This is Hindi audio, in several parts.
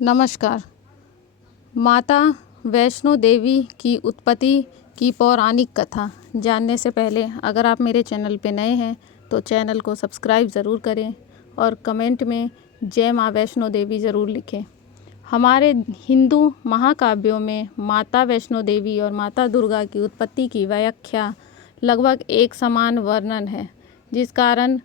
नमस्कार। माता वैष्णो देवी की उत्पत्ति की पौराणिक कथा जानने से पहले अगर आप मेरे चैनल पे नए हैं तो चैनल को सब्सक्राइब ज़रूर करें और कमेंट में जय माँ वैष्णो देवी ज़रूर लिखें। हमारे हिंदू महाकाव्यों में माता वैष्णो देवी और माता दुर्गा की उत्पत्ति की व्याख्या लगभग एक समान वर्णन है, जिस कारण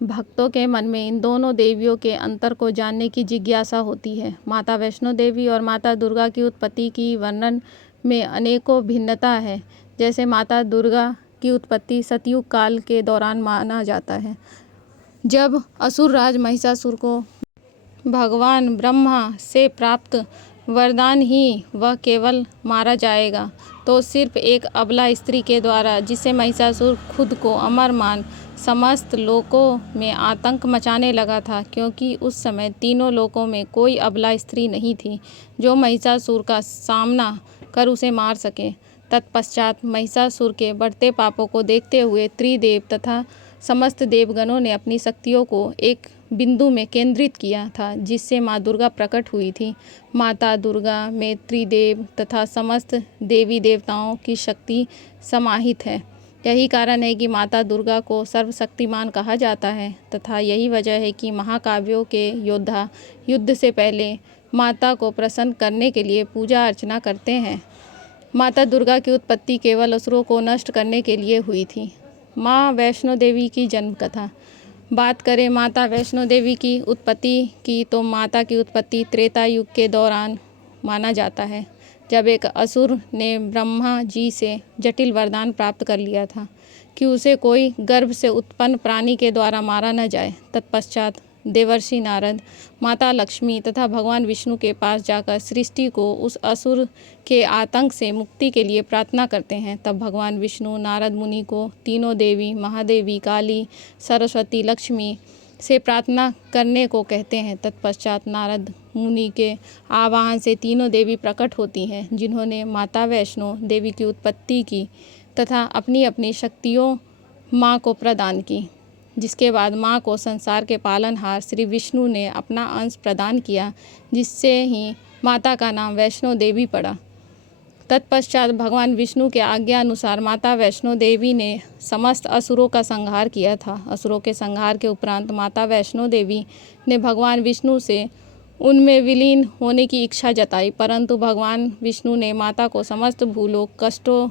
भक्तों के मन में इन दोनों देवियों के अंतर को जानने की जिज्ञासा होती है। माता वैष्णो देवी और माता दुर्गा की उत्पत्ति की वर्णन में अनेकों भिन्नता है। जैसे माता दुर्गा की उत्पत्ति सतयुग काल के दौरान माना जाता है, जब असुर राज महिषासुर को भगवान ब्रह्मा से प्राप्त वरदान ही वह केवल मारा जाएगा, तो सिर्फ एक अबला स्त्री के द्वारा, जिसे महिषासुर खुद को अमर मान समस्त लोकों में आतंक मचाने लगा था, क्योंकि उस समय तीनों लोकों में कोई अबला स्त्री नहीं थी जो महिषासुर का सामना कर उसे मार सके। तत्पश्चात महिषासुर के बढ़ते पापों को देखते हुए त्रिदेव तथा समस्त देवगणों ने अपनी शक्तियों को एक बिंदु में केंद्रित किया था, जिससे माँ दुर्गा प्रकट हुई थी। माता दुर्गा में त्रिदेव तथा समस्त देवी देवताओं की शक्ति समाहित है। यही कारण है कि माता दुर्गा को सर्वशक्तिमान कहा जाता है, तथा यही वजह है कि महाकाव्यों के योद्धा युद्ध से पहले माता को प्रसन्न करने के लिए पूजा अर्चना करते हैं। माता दुर्गा की उत्पत्ति केवल असुरों को नष्ट करने के लिए हुई थी। माँ वैष्णो देवी की जन्म कथा। बात करें माता वैष्णो देवी की उत्पत्ति की, तो माता की उत्पत्ति त्रेता युग के दौरान माना जाता है, जब एक असुर ने ब्रह्मा जी से जटिल वरदान प्राप्त कर लिया था कि उसे कोई गर्भ से उत्पन्न प्राणी के द्वारा मारा न जाए। तत्पश्चात देवर्षि नारद माता लक्ष्मी तथा भगवान विष्णु के पास जाकर सृष्टि को उस असुर के आतंक से मुक्ति के लिए प्रार्थना करते हैं। तब भगवान विष्णु नारद मुनि को तीनों देवी महादेवी, काली, सरस्वती, लक्ष्मी से प्रार्थना करने को कहते हैं। तत्पश्चात नारद मुनि के आवाहन से तीनों देवी प्रकट होती हैं, जिन्होंने माता वैष्णो देवी की उत्पत्ति की तथा अपनी अपनी शक्तियों माँ को प्रदान की। जिसके बाद माँ को संसार के पालनहार श्री विष्णु ने अपना अंश प्रदान किया, जिससे ही माता का नाम वैष्णो देवी पड़ा। तत्पश्चात भगवान विष्णु के आज्ञा अनुसार माता वैष्णो देवी ने समस्त असुरों का संहार किया था। असुरों के संहार के उपरांत माता वैष्णो देवी ने भगवान विष्णु से उनमें विलीन होने की इच्छा जताई, परंतु भगवान विष्णु ने माता को समस्त भूलों कष्टों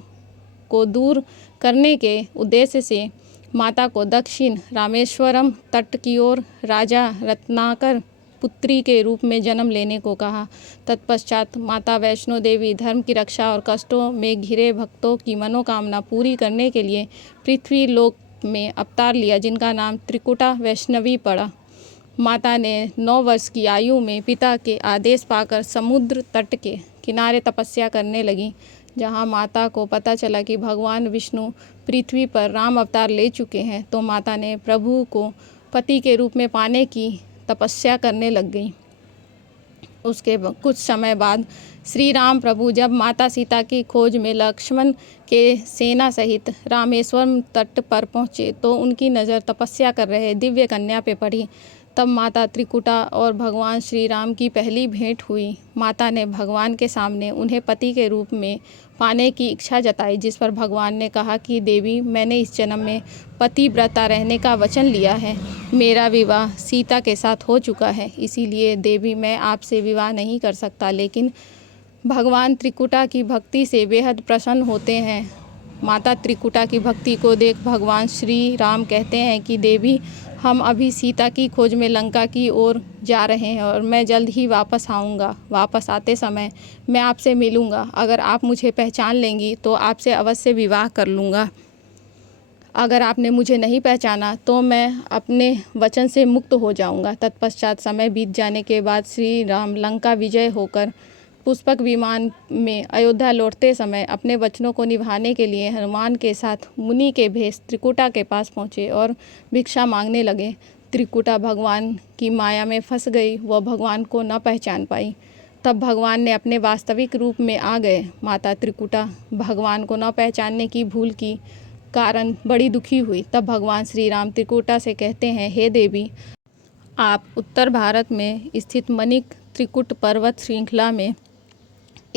को दूर करने के उद्देश्य से माता को दक्षिण रामेश्वरम तट की ओर राजा रत्नाकर पुत्री के रूप में जन्म लेने को कहा। तत्पश्चात माता वैष्णो देवी धर्म की रक्षा और कष्टों में घिरे भक्तों की मनोकामना पूरी करने के लिए पृथ्वी लोक में अवतार लिया, जिनका नाम त्रिकुटा वैष्णवी पड़ा। माता ने 9 वर्ष की आयु में पिता के आदेश पाकर समुद्र तट के किनारे तपस्या करने लगी। जहाँ माता को पता चला कि भगवान विष्णु पृथ्वी पर राम अवतार ले चुके हैं, तो माता ने प्रभु को पति के रूप में पाने की तपस्या करने लग गई। उसके कुछ समय बाद श्री राम प्रभु जब माता सीता की खोज में लक्ष्मण के सेना सहित रामेश्वरम तट पर पहुँचे, तो उनकी नज़र तपस्या कर रहे दिव्य कन्या पे पड़ी। तब माता त्रिकुटा और भगवान श्री राम की पहली भेंट हुई। माता ने भगवान के सामने उन्हें पति के रूप में पाने की इच्छा जताई, जिस पर भगवान ने कहा कि देवी, मैंने इस जन्म में पतिव्रता रहने का वचन लिया है। मेरा विवाह सीता के साथ हो चुका है, इसीलिए देवी मैं आपसे विवाह नहीं कर सकता। लेकिन भगवान त्रिकुटा की भक्ति से बेहद प्रसन्न होते हैं। माता त्रिकुटा की भक्ति को देख भगवान श्री राम कहते हैं कि देवी, हम अभी सीता की खोज में लंका की ओर जा रहे हैं और मैं जल्द ही वापस आऊँगा। वापस आते समय मैं आपसे मिलूँगा। अगर आप मुझे पहचान लेंगी तो आपसे अवश्य विवाह कर लूँगा। अगर आपने मुझे नहीं पहचाना तो मैं अपने वचन से मुक्त हो जाऊँगा। तत्पश्चात समय बीत जाने के बाद श्री राम लंका विजय होकर पुष्पक विमान में अयोध्या लौटते समय अपने वचनों को निभाने के लिए हनुमान के साथ मुनि के भेष त्रिकुटा के पास पहुँचे और भिक्षा मांगने लगे। त्रिकुटा भगवान की माया में फंस गई, वह भगवान को न पहचान पाई। तब भगवान ने अपने वास्तविक रूप में आ गए। माता त्रिकुटा भगवान को न पहचानने की भूल की कारण बड़ी दुखी हुई। तब भगवान श्री राम त्रिकुटा से कहते हैं, हे देवी, आप उत्तर भारत में स्थित मणिक त्रिकुट पर्वत श्रृंखला में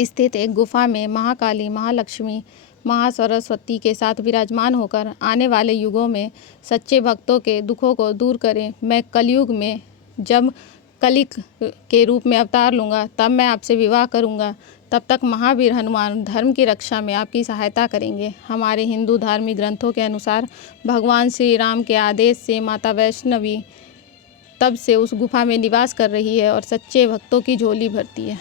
स्थित एक गुफा में महाकाली, महालक्ष्मी, महासरस्वती के साथ विराजमान होकर आने वाले युगों में सच्चे भक्तों के दुखों को दूर करें। मैं कलयुग में जब कलिक के रूप में अवतार लूँगा तब मैं आपसे विवाह करूँगा। तब तक महावीर हनुमान धर्म की रक्षा में आपकी सहायता करेंगे। हमारे हिंदू धार्मिक ग्रंथों के अनुसार भगवान श्री राम के आदेश से माता वैष्णवी तब से उस गुफा में निवास कर रही है और सच्चे भक्तों की झोली भरती है।